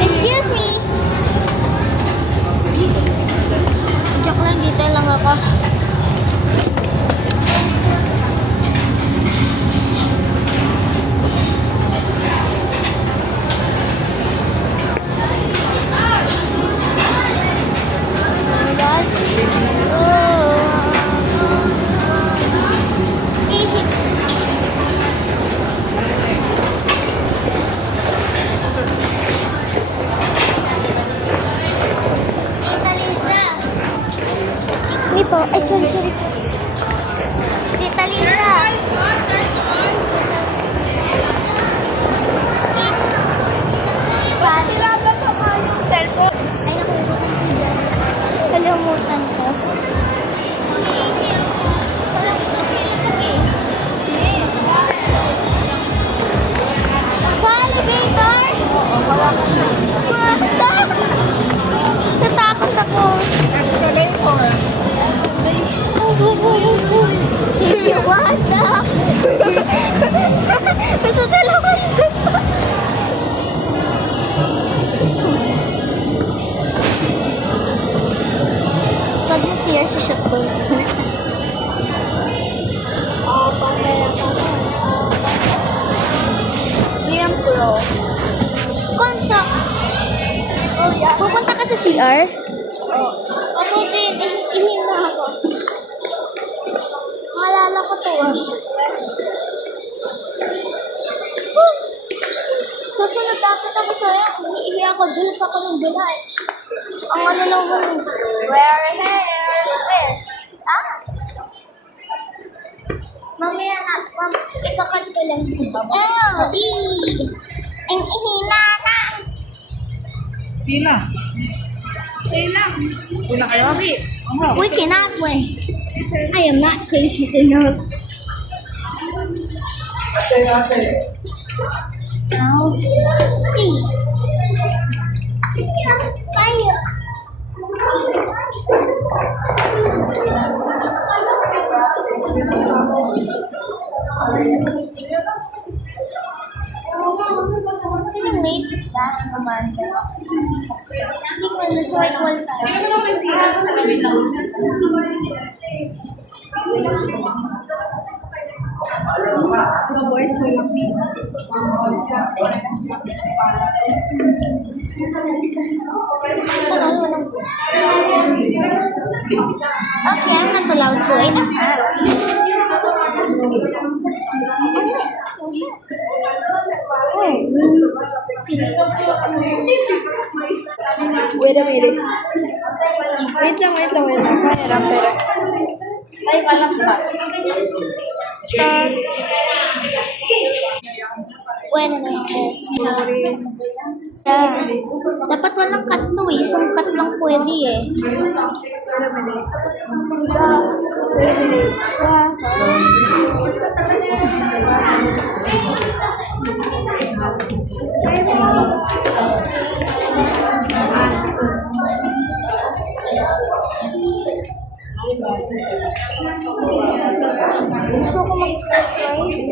Excuse me. Joke lang, dito lang ako. Excuse me po. Ay, sorry. Tita Lisa. Cellphone. Ay, nakalimutan ko. Sa elevator? Oo, hawakan na. Natakot ako. Escalator. Thank you, Wanda. Gusto talaga yung ganda. Pag nasir sa shotgun. GM Pro. Konsa. Oh, yeah. Pupunta ka sa CR? Ako din. Ihina ako. Maalala ko to. Susunod dapat ako sa'yo. Umiihi ako. Dulas ako ng dulas. Ang ano lang mo. Where? Ah? Mamaya na. Ikakat ko lang. Ang ihina na. Pila. Pila. Pila kayo, Abi. We cannot win. I am not patient enough. Now, please. Fire. Sino mate is that naman? Hindi ko alam sa white wall tayo. Sino naman may sila sa kabila? The boys will be. Okay, I'm not allowed to wait. Wait a minute. Wait lang. Mahirap. Ay, malakbat. Start. Bueno na ako. Sorry. Dapat walang cut to eh. Isang cut lang pwede eh. Wait a minute. Wait a minute. Gusto ko mag-first ride.